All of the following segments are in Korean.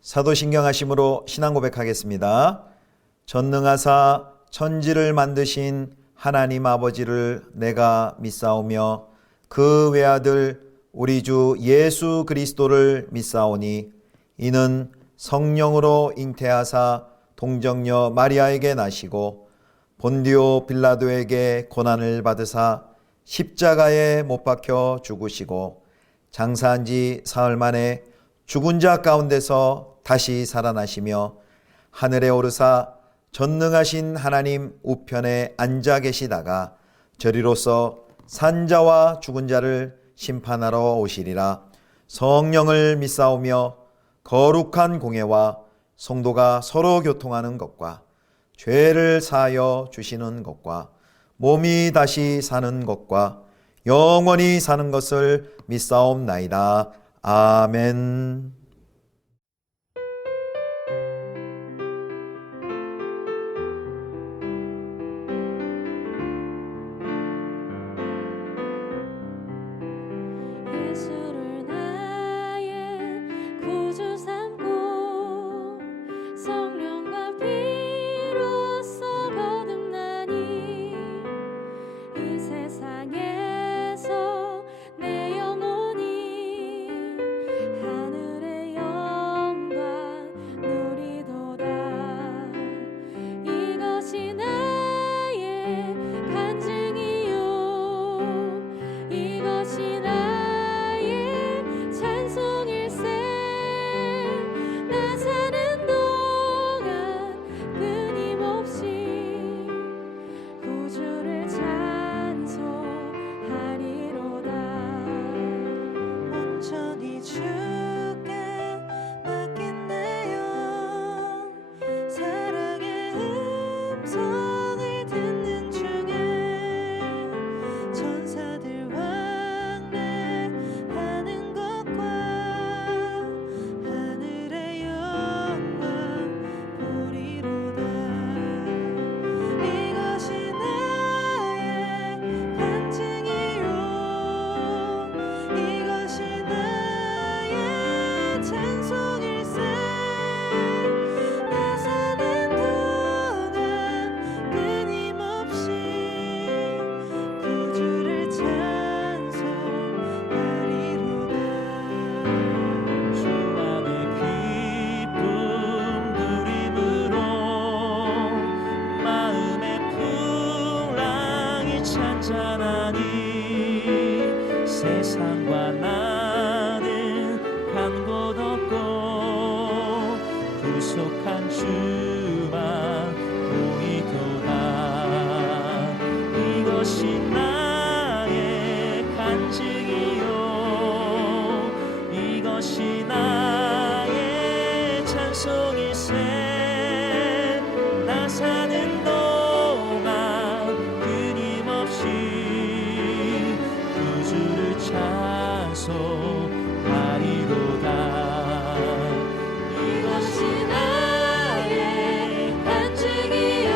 사도신경하심으로 신앙 고백하겠습니다. 전능하사 천지를 만드신 하나님 아버지를 내가 믿사오며 그 외아들 우리 주 예수 그리스도를 믿사오니 이는 성령으로 잉태하사 동정녀 마리아에게 나시고 본디오 빌라도에게 고난을 받으사 십자가에 못 박혀 죽으시고 장사한 지 사흘 만에 죽은 자 가운데서 다시 살아나시며 하늘에 오르사 전능하신 하나님 우편에 앉아 계시다가 저리로서 산자와 죽은 자를 심판하러 오시리라. 성령을 믿사오며 거룩한 공회와 성도가 서로 교통하는 것과 죄를 사하여 주시는 것과 몸이 다시 사는 것과 영원히 사는 것을 믿사옵나이다. 아멘. 예수를 나의 구주 삼고 성령과 피로써 거듭나니 이 세상에서 내 영혼이 하늘의 영광 누리도다. 이것이 나의 간증이요 이것이 나의 찬송일세. 나 사는 동안 끊임없이 구주를 찬송하리로다. 온전히 주께 맡긴 내 영 사랑의 음성을 듣는 중에 천사들 왕래하는 것과 하늘의 영광 보리로다. 이것이 나의 간증이요 이것이 나의 찬송일세. 나 사는 동안 끊임없이 구주를 찬송하리로다. 주 안에 기쁨 누림으로 마음의 풍랑이 찬찬하니 세상과 나는 간 곳 없고 구속한 주만 보이도다. 이것이 나의 간증이요 이것이 나의 찬송일세. 나 사는 동안 끊임없이 구주를 찬송하리로다. 이것이 나의 간증이요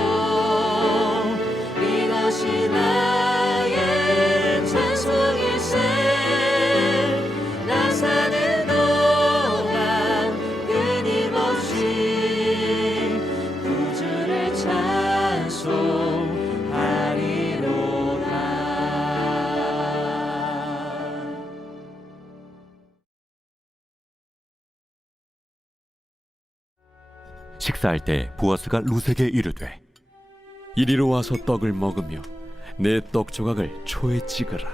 이것이 나의 찬송일세. 나 사는 동안 끊임없이 구주를 찬송하리로다. 식사할 때 보아스가 룻에게 이르되 이리로 와서 떡을 먹으며 내 떡 조각을 초에 찍으라.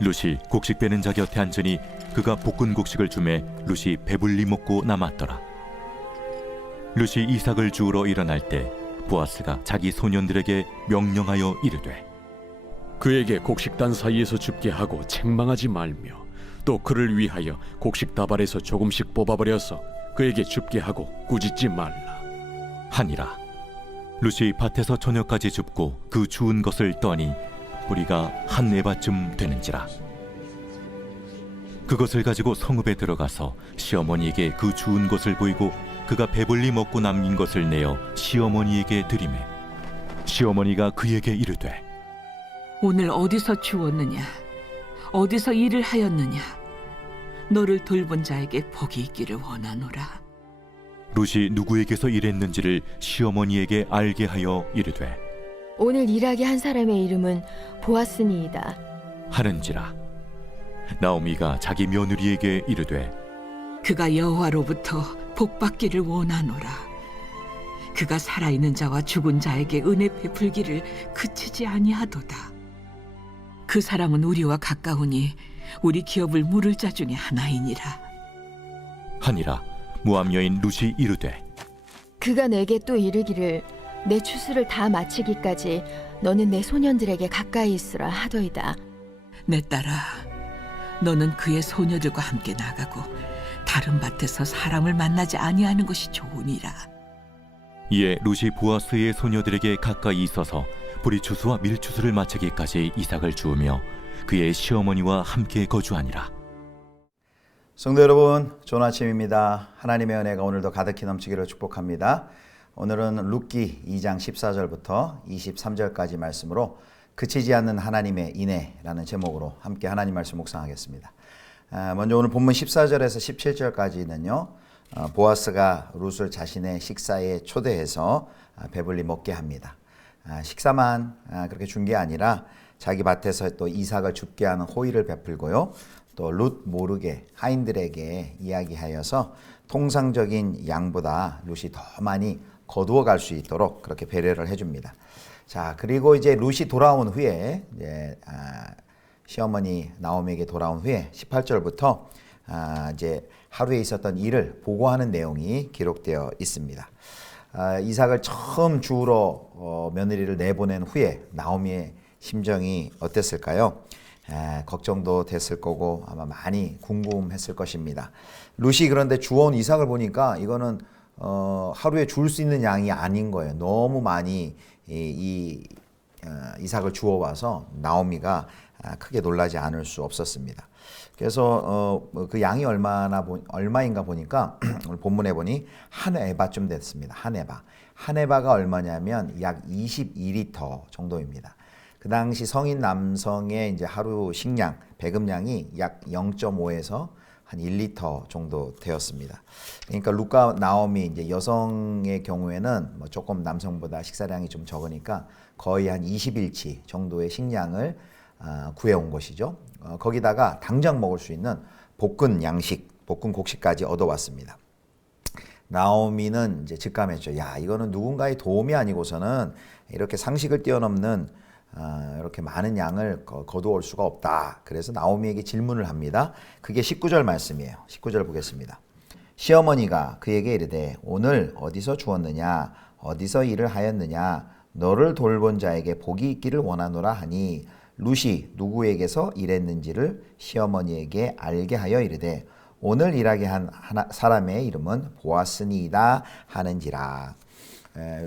룻이 곡식 빼는 자 곁에 앉으니 그가 볶은 곡식을 주매 룻이 배불리 먹고 남았더라. 룻이 이삭을 주우러 일어날 때 보아스가 자기 소년들에게 명령하여 이르되 그에게 곡식단 사이에서 줍게 하고 책망하지 말며 또 그를 위하여 곡식 다발에서 조금씩 뽑아버려서 그에게 줍게 하고 꾸짖지 말라 하니라. 룻이 밭에서 저녁까지 줍고 그 주운 것을 떠니 뿌리가 한 에바쯤 되는지라. 그것을 가지고 성읍에 들어가서 시어머니에게 그 주운 것을 보이고 그가 배불리 먹고 남긴 것을 내어 시어머니에게 드리매 시어머니가 그에게 이르되 오늘 어디서 주웠느냐? 어디서 일을 하였느냐? 너를 돌본 자에게 복이 있기를 원하노라. 룻이 누구에게서 일했는지를 시어머니에게 알게 하여 이르되 오늘 일하게 한 사람의 이름은 보아스니이다. 하는지라. 나오미가 자기 며느리에게 이르되 그가 여호와로부터 복받기를 원하노라. 그가 살아있는 자와 죽은 자에게 은혜 베풀기를 그치지 아니하도다. 그 사람은 우리와 가까우니 우리 기업을 물을 자 중에 하나이니라. 하니라. 모압 여인 룻이 이르되 그가 내게 또 이르기를 내 추수를 다 마치기까지 너는 내 소년들에게 가까이 있으라 하더이다. 내 딸아, 너는 그의 소녀들과 함께 나가고 다른 밭에서 사람을 만나지 아니하는 것이 좋으니라. 이에 룻이 보아스의 소녀들에게 가까이 있어서 보리추수와 밀추수를 마치기까지 이삭을 주우며 그의 시어머니와 함께 거주하니라. 성도 여러분, 좋은 아침입니다. 하나님의 은혜가 오늘도 가득히 넘치기를 축복합니다. 오늘은 룻기 2장 14절부터 23절까지 말씀으로 그치지 않는 하나님의 인애라는 제목으로 함께 하나님 말씀 묵상하겠습니다. 먼저 오늘 본문 14절에서 17절까지는요. 보아스가 룻을 자신의 식사에 초대해서 배불리 먹게 합니다. 식사만 그렇게 준 게 아니라 자기 밭에서 또 이삭을 죽게 하는 호의를 베풀고요. 또 룻 모르게 하인들에게 이야기하여서 통상적인 양보다 룻이 더 많이 거두어 갈 수 있도록 그렇게 배려를 해줍니다. 자, 그리고 이제 룻이 돌아온 후에 시어머니 나오미에게 돌아온 후에 18절부터 이제 하루에 있었던 일을 보고하는 내용이 기록되어 있습니다. 이삭을 처음 주우러 며느리를 내보낸 후에 나오미의 심정이 어땠을까요? 걱정도 됐을 거고 아마 많이 궁금했을 것입니다. 룻이 그런데 주워온 이삭을 보니까 이거는 하루에 줄 수 있는 양이 아닌 거예요. 너무 많이 이삭을 주워와서 나오미가 크게 놀라지 않을 수 없었습니다. 그래서 그 양이 얼마인가 보니까 오늘 본문에 보니 한 에바쯤 됐습니다. 한 에바. 한 에바가 얼마냐면 약 22리터 정도입니다. 그 당시 성인 남성의 이제 하루 식량, 배급량이 약 0.5에서 한 1리터 정도 되었습니다. 그러니까 룻과 나오미 이제 여성의 경우에는 뭐 조금 남성보다 식사량이 좀 적으니까 거의 한 20일치 정도의 식량을 구해온 것이죠. 거기다가 당장 먹을 수 있는 볶은 양식, 볶은 곡식까지 얻어왔습니다. 나오미는 이제 직감했죠. 야, 이거는 누군가의 도움이 아니고서는 이렇게 상식을 뛰어넘는 이렇게 많은 양을 거두올 수가 없다. 그래서 나오미에게 질문을 합니다. 그게 19절 말씀이에요. 19절 보겠습니다. 시어머니가 그에게 이르되 오늘 어디서 주었느냐 어디서 일을 하였느냐 너를 돌본 자에게 복이 있기를 원하노라 하니 룻이 누구에게서 일했는지를 시어머니에게 알게 하여 이르되 오늘 일하게 한 사람의 이름은 보아스니이다 하는지라.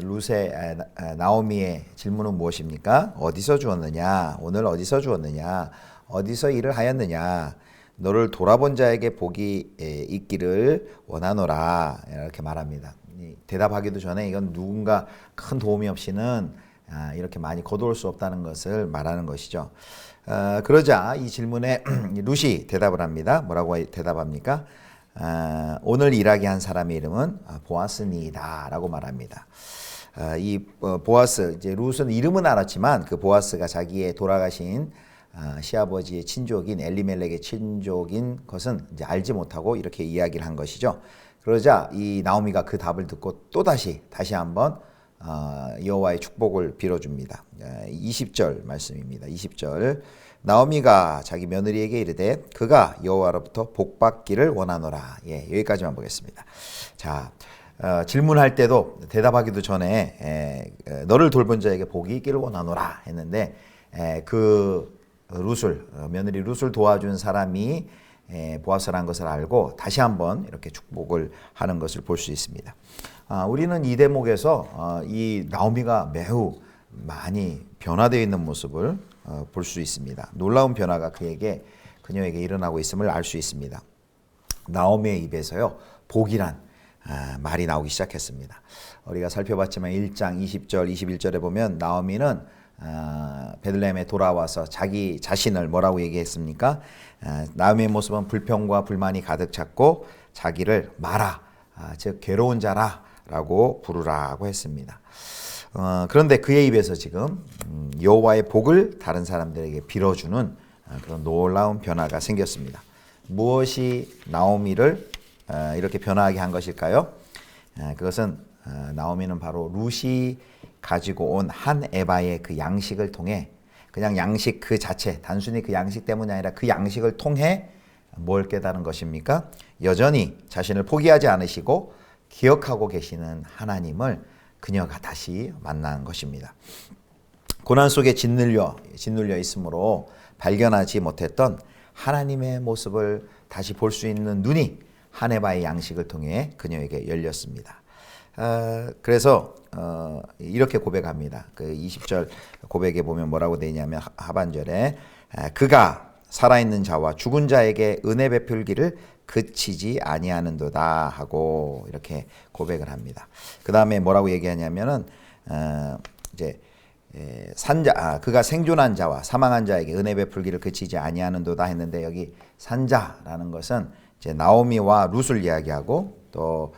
룻의 나오미의 질문은 무엇입니까? 어디서 주었느냐? 오늘 어디서 주었느냐? 어디서 일을 하였느냐? 너를 돌아본 자에게 복이 있기를 원하노라. 이렇게 말합니다. 대답하기도 전에 이건 누군가 큰 도움이 없이는 이렇게 많이 거두올 수 없다는 것을 말하는 것이죠. 그러자 이 질문에 룻이 대답을 합니다. 뭐라고 대답합니까? 오늘 일하게 한 사람의 이름은 보아스니이다 라고 말합니다. 이 보아스, 이제 룻은 이름은 알았지만 그 보아스가 자기의 돌아가신 시아버지의 친족인 엘리멜렉의 친족인 것은 이제 알지 못하고 이렇게 이야기를 한 것이죠. 그러자 이 나오미가 그 답을 듣고 다시 한번 여호와의 축복을 빌어줍니다. 20절 말씀입니다. 20절 나오미가 자기 며느리에게 이르되 그가 여호와로부터 복받기를 원하노라. 예, 여기까지만 보겠습니다. 자, 질문할 때도 대답하기도 전에 너를 돌본 자에게 복이 있기를 원하노라 했는데 그 룻을 며느리 룻을 도와준 사람이 보아스라는 것을 알고 다시 한번 이렇게 축복을 하는 것을 볼 수 있습니다. 우리는 이 대목에서 이 나오미가 매우 많이 변화되어 있는 모습을 볼 수 있습니다. 놀라운 변화가 그녀에게 일어나고 있음을 알 수 있습니다. 나오미의 입에서요 복이란 말이 나오기 시작했습니다. 우리가 살펴봤지만 1장 20절 21절에 보면 나오미는 베들레헴에 돌아와서 자기 자신을 뭐라고 얘기했습니까? 나오미의 모습은 불평과 불만이 가득 찼고 자기를 마라 즉 괴로운 자라라고 부르라고 했습니다. 그런데 그의 입에서 지금 여호와의 복을 다른 사람들에게 빌어주는 그런 놀라운 변화가 생겼습니다. 무엇이 나오미를 이렇게 변화하게 한 것일까요? 그것은 나오미는 바로 룻이 가지고 온 한 에바의 그 양식을 통해, 그냥 양식 그 자체, 단순히 그 양식 때문이 아니라 그 양식을 통해 뭘 깨달은 것입니까? 여전히 자신을 포기하지 않으시고 기억하고 계시는 하나님을 그녀가 다시 만난 것입니다. 고난 속에 짓눌려 있으므로 발견하지 못했던 하나님의 모습을 다시 볼 수 있는 눈이 한 에바의 양식을 통해 그녀에게 열렸습니다. 그래서 이렇게 고백합니다. 그 20절 고백에 보면 뭐라고 되어 있냐면 하반절에 그가 살아있는 자와 죽은 자에게 은혜 베풀기를 그치지 아니하는도다 하고 이렇게 고백을 합니다. 그 다음에 뭐라고 얘기하냐면은 이제 그가 생존한 자와 사망한 자에게 은혜 베풀기를 그치지 아니하는도다 했는데, 여기 산자라는 것은 이제 나오미와 룻을 이야기하고, 또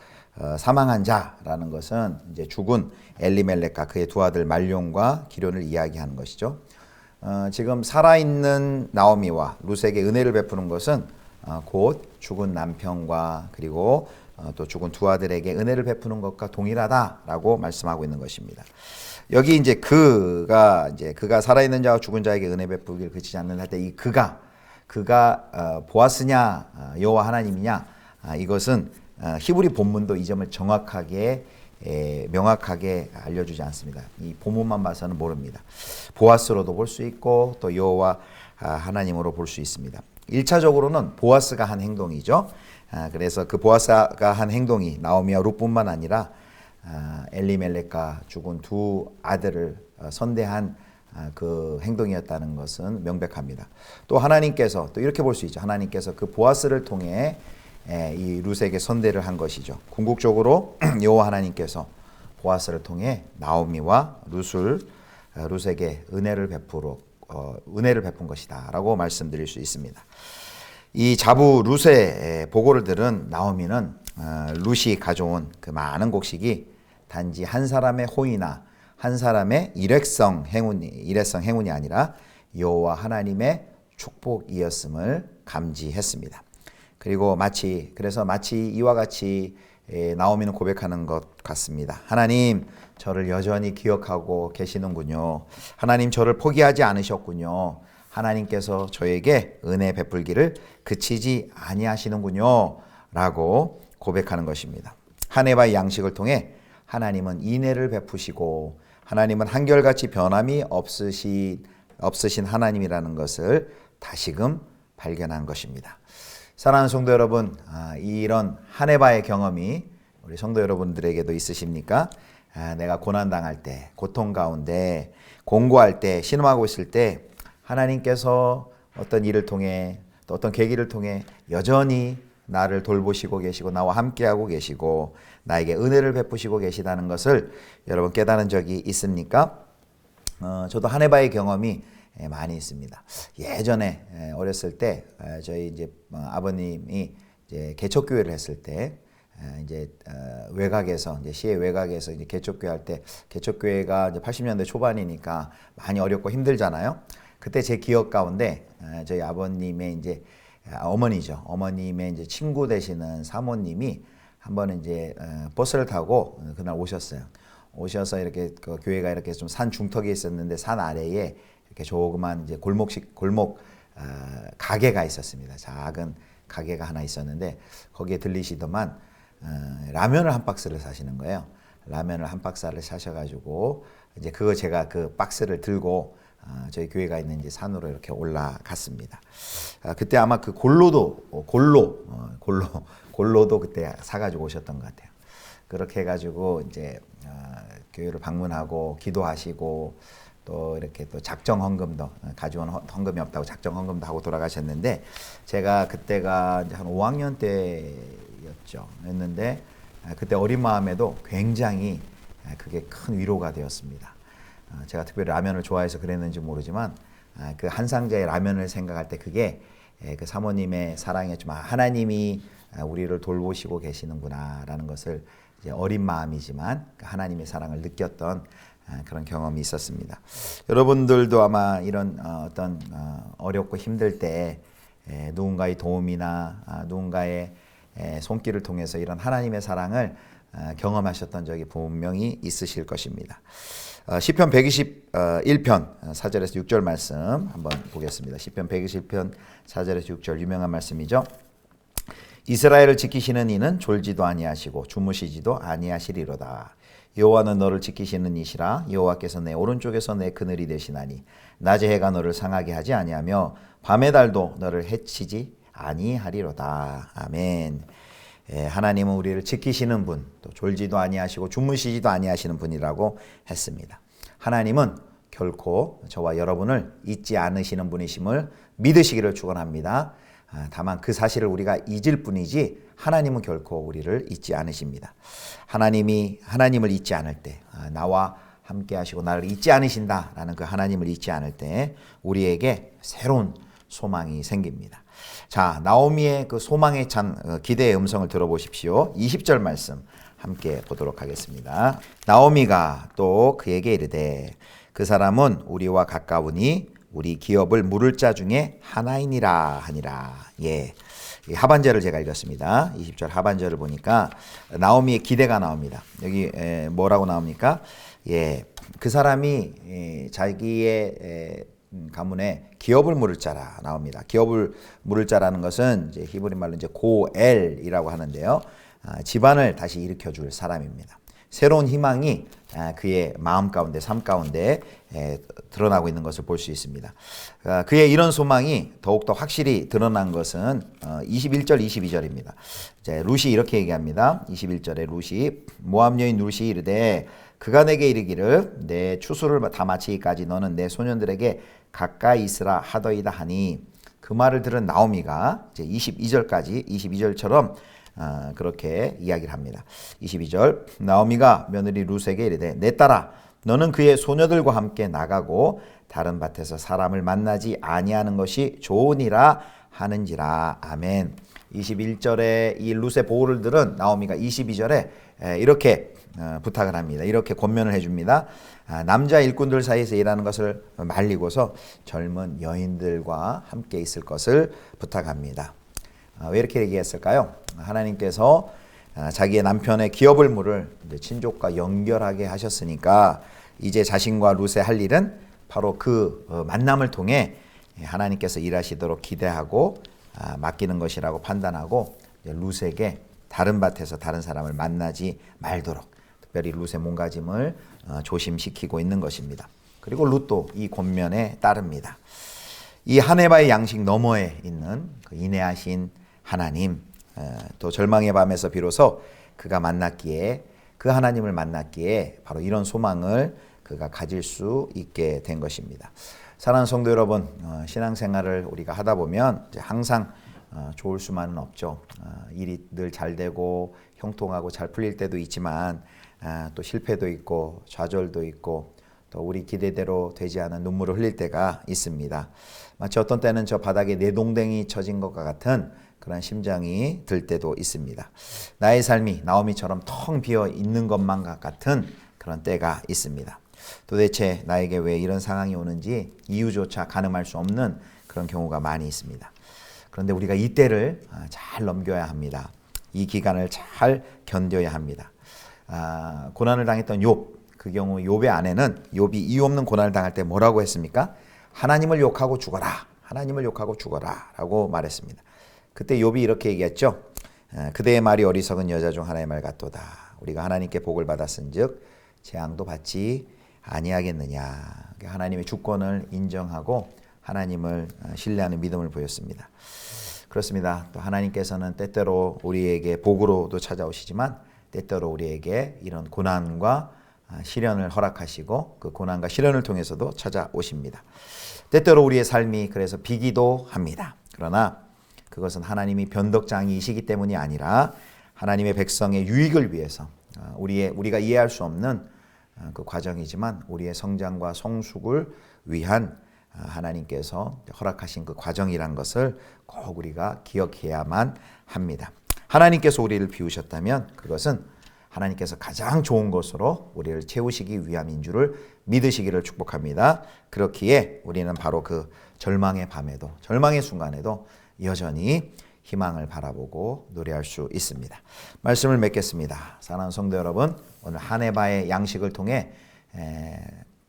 사망한 자라는 것은 이제 죽은 엘리멜렉과 그의 두 아들 말룡과 기련을 이야기하는 것이죠. 지금 살아있는 나오미와 룻에게 은혜를 베푸는 것은 곧 죽은 남편과 그리고 또 죽은 두 아들에게 은혜를 베푸는 것과 동일하다라고 말씀하고 있는 것입니다. 여기 이제 그가 살아있는 자와 죽은 자에게 은혜 베푸기를 그치지 않는 할 때 이 그가 보아스냐 여호와 하나님이냐, 이것은 히브리 본문도 이 점을 정확하게 명확하게 알려주지 않습니다. 이 본문만 봐서는 모릅니다. 보아스로도 볼 수 있고 또 여호와 하나님으로 볼 수 있습니다. 1차적으로는 보아스가 한 행동이죠. 그래서 그 보아스가 한 행동이 나오미와 룻뿐만 아니라 엘리멜렉과 죽은 두 아들을 선대한 그 행동이었다는 것은 명백합니다. 또 하나님께서 또 이렇게 볼 수 있죠. 하나님께서 그 보아스를 통해 이 룻에게 선대를 한 것이죠. 궁극적으로 여호와 하나님께서 보아스를 통해 나오미와 룻에게 은혜를 베푼 것이다라고 말씀드릴 수 있습니다. 이 자부 룻의 보고를 들은 나오미는 룻이 가져온 그 많은 곡식이 단지 한 사람의 호의나 한 사람의 일회성 행운이 아니라 여호와 하나님의 축복이었음을 감지했습니다. 그리고 마치 이와 같이 나오미는 고백하는 것 같습니다. 하나님, 저를 여전히 기억하고 계시는군요. 하나님, 저를 포기하지 않으셨군요. 하나님께서 저에게 은혜 베풀기를 그치지 아니하시는군요. 라고 고백하는 것입니다. 한 에바의 양식을 통해 하나님은 인애를 베푸시고 하나님은 한결같이 변함이 없으신 하나님이라는 것을 다시금 발견한 것입니다. 사랑하는 성도 여러분, 이런 한 에바의 경험이 우리 성도 여러분들에게도 있으십니까? 내가 고난당할 때, 고통 가운데, 공고할 때, 신음하고 있을 때 하나님께서 어떤 일을 통해 또 어떤 계기를 통해 여전히 나를 돌보시고 계시고 나와 함께하고 계시고 나에게 은혜를 베푸시고 계시다는 것을 여러분 깨달은 적이 있습니까? 저도 한 에바의 경험이 많이 있습니다. 예전에 어렸을 때 저희 이제 아버님이 이제 개척교회를 했을 때 이제 외곽에서 이제 시의 외곽에서 이제 개척교회 할 때 개척교회가 이제 80년대 초반이니까 많이 어렵고 힘들잖아요. 그때 제 기억 가운데 저희 아버님의 이제 어머니죠. 어머님의 이제 친구 되시는 사모님이 한번 이제 버스를 타고 그날 오셨어요. 오셔서 이렇게 그 교회가 이렇게 좀 산 중턱에 있었는데 산 아래에 이렇게 조그만 이제 골목 가게가 있었습니다. 작은 가게가 하나 있었는데 거기에 들리시더만 라면을 한 박스를 사시는 거예요. 라면을 한 박스를 사셔가지고 이제 그거 제가 그 박스를 들고 저희 교회가 있는 이제 산으로 이렇게 올라갔습니다. 그때 아마 그 골로도 그때 사가지고 오셨던 것 같아요. 그렇게 해가지고 이제 교회를 방문하고 기도하시고 또 이렇게 또 작정 헌금도 가져온 헌금이 없다고 작정 헌금도 하고 돌아가셨는데 제가 그때가 이제 한 5학년 때였는데 그때 어린 마음에도 굉장히 그게 큰 위로가 되었습니다. 제가 특별히 라면을 좋아해서 그랬는지 모르지만 그 한 상자의 라면을 생각할 때 그게 그 사모님의 사랑이었지만 하나님이 우리를 돌보시고 계시는구나라는 것을 이제 어린 마음이지만 하나님의 사랑을 느꼈던 그런 경험이 있었습니다. 여러분들도 아마 이런 어떤 어렵고 힘들 때 누군가의 도움이나 누군가의 손길을 통해서 이런 하나님의 사랑을 경험하셨던 적이 분명히 있으실 것입니다. 시편 121편 4절에서 6절 말씀 한번 보겠습니다. 시편 121편 4절에서 6절 유명한 말씀이죠. 이스라엘을 지키시는 이는 졸지도 아니하시고 주무시지도 아니하시리로다. 여호와는 너를 지키시는 이시라. 여호와께서 내 오른쪽에서 내 그늘이 되시나니 낮의 해가 너를 상하게 하지 아니하며 밤의 달도 너를 해치지 아니하리로다. 아멘. 하나님은 우리를 지키시는 분, 또 졸지도 아니하시고 주무시지도 아니하시는 분이라고 했습니다. 하나님은 결코 저와 여러분을 잊지 않으시는 분이심을 믿으시기를 축원합니다. 다만 그 사실을 우리가 잊을 뿐이지 하나님은 결코 우리를 잊지 않으십니다. 하나님을 잊지 않을 때, 나와 함께 하시고 나를 잊지 않으신다라는 그 하나님을 잊지 않을 때 우리에게 새로운 소망이 생깁니다. 자, 나오미의 그 소망에 찬 기대의 음성을 들어보십시오. 20절 말씀 함께 보도록 하겠습니다. 나오미가 또 그에게 이르되 그 사람은 우리와 가까우니 우리 기업을 물을 자 중에 하나이니라 하니라. 예. 하반절을 제가 읽었습니다. 20절 하반절을 보니까 나오미의 기대가 나옵니다. 여기 뭐라고 나옵니까? 예. 그 사람이 자기의 가문에 기업을 물을 자라 나옵니다. 기업을 물을 자라는 것은 이제 히브리 말로 이제 고엘이라고 하는데요. 집안을 다시 일으켜 줄 사람입니다. 새로운 희망이 그의 마음 가운데, 삶 가운데 드러나고 있는 것을 볼 수 있습니다. 그의 이런 소망이 더욱더 확실히 드러난 것은 21절, 22절입니다. 룻이 이렇게 얘기합니다. 21절에 룻이 모압 여인 룻이 이르되 그가 내게 이르기를 내 추수를 다 마치기까지 너는 내 소년들에게 가까이 있으라 하더이다 하니 그 말을 들은 나오미가 이제 22절처럼 그렇게 이야기를 합니다. 22절 나오미가 며느리 룻에게 이르되 내 딸아 너는 그의 소녀들과 함께 나가고 다른 밭에서 사람을 만나지 아니하는 것이 좋으니라 하는지라. 아멘. 21절에 이 룻의 보호를 들은 나오미가 22절에 이렇게 부탁을 합니다. 이렇게 권면을 해줍니다. 남자 일꾼들 사이에서 일하는 것을 말리고서 젊은 여인들과 함께 있을 것을 부탁합니다. 왜 이렇게 얘기했을까요? 하나님께서 자기의 남편의 기업을 물을 이제 친족과 연결하게 하셨으니까 이제 자신과 룻의 할 일은 바로 그 만남을 통해 하나님께서 일하시도록 기대하고 맡기는 것이라고 판단하고 룻에게 다른 밭에서 다른 사람을 만나지 말도록 특별히 룻의 몸가짐을 조심시키고 있는 것입니다. 그리고 룻도 이 권면에 따릅니다. 이 하네바의 양식 너머에 있는 그 인내하신 하나님, 또 절망의 밤에서 비로소 그가 만났기에 그 하나님을 만났기에 바로 이런 소망을 그가 가질 수 있게 된 것입니다. 사랑하는 성도 여러분, 신앙생활을 우리가 하다 보면 이제 항상 좋을 수만은 없죠. 일이 늘 잘 되고 형통하고 잘 풀릴 때도 있지만 또 실패도 있고 좌절도 있고 또 우리 기대대로 되지 않은 눈물을 흘릴 때가 있습니다. 마치 어떤 때는 저 바닥에 내동댕이 쳐진 것과 같은 그런 심정이 들 때도 있습니다. 나의 삶이 나오미처럼 텅 비어 있는 것만 같은 그런 때가 있습니다. 도대체 나에게 왜 이런 상황이 오는지 이유조차 가늠할 수 없는 그런 경우가 많이 있습니다. 그런데 우리가 이 때를 잘 넘겨야 합니다. 이 기간을 잘 견뎌야 합니다. 고난을 당했던 욥, 그 경우 욥의 아내는 욥이 이유 없는 고난을 당할 때 뭐라고 했습니까? 하나님을 욕하고 죽어라. 하나님을 욕하고 죽어라 라고 말했습니다. 그때 욥이 이렇게 얘기했죠. 그대의 말이 어리석은 여자 중 하나의 말 같도다. 우리가 하나님께 복을 받았은즉 재앙도 받지 아니하겠느냐. 하나님의 주권을 인정하고 하나님을 신뢰하는 믿음을 보였습니다. 그렇습니다. 또 하나님께서는 때때로 우리에게 복으로도 찾아오시지만 때때로 우리에게 이런 고난과 시련을 허락하시고 그 고난과 시련을 통해서도 찾아오십니다. 때때로 우리의 삶이 그래서 비기도 합니다. 그러나 그것은 하나님이 변덕장이시기 때문이 아니라 하나님의 백성의 유익을 위해서 우리가 이해할 수 없는 그 과정이지만 우리의 성장과 성숙을 위한 하나님께서 허락하신 그 과정이란 것을 꼭 우리가 기억해야만 합니다. 하나님께서 우리를 비우셨다면 그것은 하나님께서 가장 좋은 것으로 우리를 채우시기 위함인 줄을 믿으시기를 축복합니다. 그렇기에 우리는 바로 그 절망의 밤에도, 절망의 순간에도 여전히 희망을 바라보고 노래할 수 있습니다. 말씀을 맺겠습니다. 사랑하는 성도 여러분, 오늘 한 해바의 양식을 통해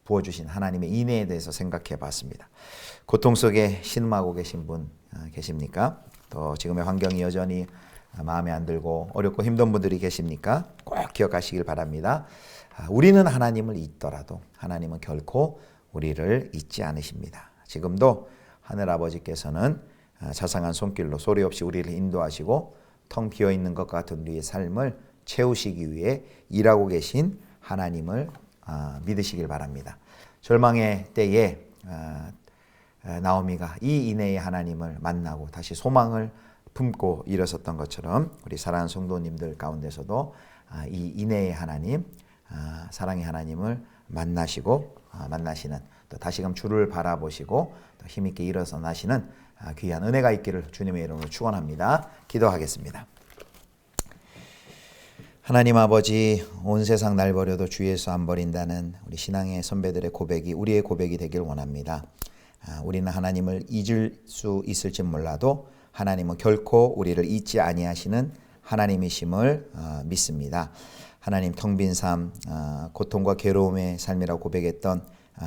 부어주신 하나님의 인애에 대해서 생각해 봤습니다. 고통 속에 신음하고 계신 분 계십니까? 또 지금의 환경이 여전히 마음에 안 들고 어렵고 힘든 분들이 계십니까? 꼭 기억하시길 바랍니다. 우리는 하나님을 잊더라도 하나님은 결코 우리를 잊지 않으십니다. 지금도 하늘아버지께서는 자상한 손길로 소리 없이 우리를 인도하시고 텅 비어있는 것 같은 우리의 삶을 채우시기 위해 일하고 계신 하나님을 믿으시길 바랍니다. 절망의 때에 나오미가 이 인애의 하나님을 만나고 다시 소망을 품고 일어섰던 것처럼 우리 사랑하는 성도님들 가운데서도 이 인애의 하나님, 사랑의 하나님을 만나시는 또 다시금 주를 바라보시고 또 힘있게 일어서 나시는 귀한 은혜가 있기를 주님의 이름으로 축원합니다. 기도하겠습니다. 하나님 아버지, 온 세상 날 버려도 주 예수 안 버린다는 우리 신앙의 선배들의 고백이 우리의 고백이 되길 원합니다. 우리는 하나님을 잊을 수 있을지 몰라도 하나님은 결코 우리를 잊지 아니하시는 하나님이심을 믿습니다. 하나님 텅 빈 삶, 고통과 괴로움의 삶이라고 고백했던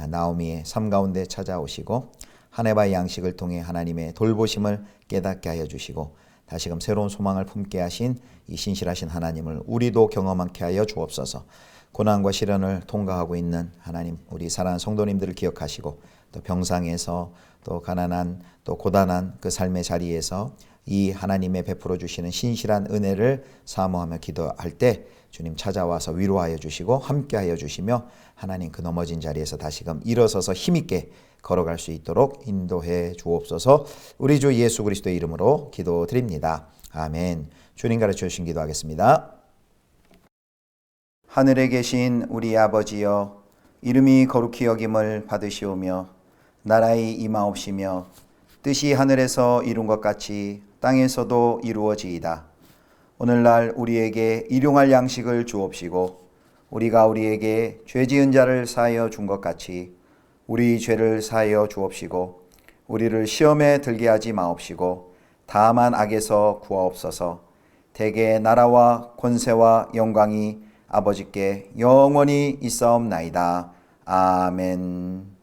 나오미의 삶 가운데 찾아오시고 한 해바의 양식을 통해 하나님의 돌보심을 깨닫게 하여 주시고 다시금 새로운 소망을 품게 하신 이 신실하신 하나님을 우리도 경험하게 하여 주옵소서. 고난과 시련을 통과하고 있는 하나님, 우리 사랑하는 성도님들을 기억하시고 또 병상에서 또 가난한 또 고단한 그 삶의 자리에서 이 하나님의 베풀어 주시는 신실한 은혜를 사모하며 기도할 때 주님 찾아와서 위로하여 주시고 함께하여 주시며 하나님 그 넘어진 자리에서 다시금 일어서서 힘있게 걸어갈 수 있도록 인도해 주옵소서. 우리 주 예수 그리스도의 이름으로 기도드립니다. 아멘. 주님 가르쳐 주신 기도하겠습니다. 하늘에 계신 우리 아버지여, 이름이 거룩히 여김을 받으시오며 나라의 임하옵시며 뜻이 하늘에서 이룬 것 같이 땅에서도 이루어지이다. 오늘날 우리에게 일용할 양식을 주옵시고 우리가 우리에게 죄 지은 자를 사하여 준 것 같이 우리 죄를 사하여 주옵시고 우리를 시험에 들게 하지 마옵시고 다만 악에서 구하옵소서. 대개 나라와 권세와 영광이 아버지께 영원히 있사옵나이다. 아멘.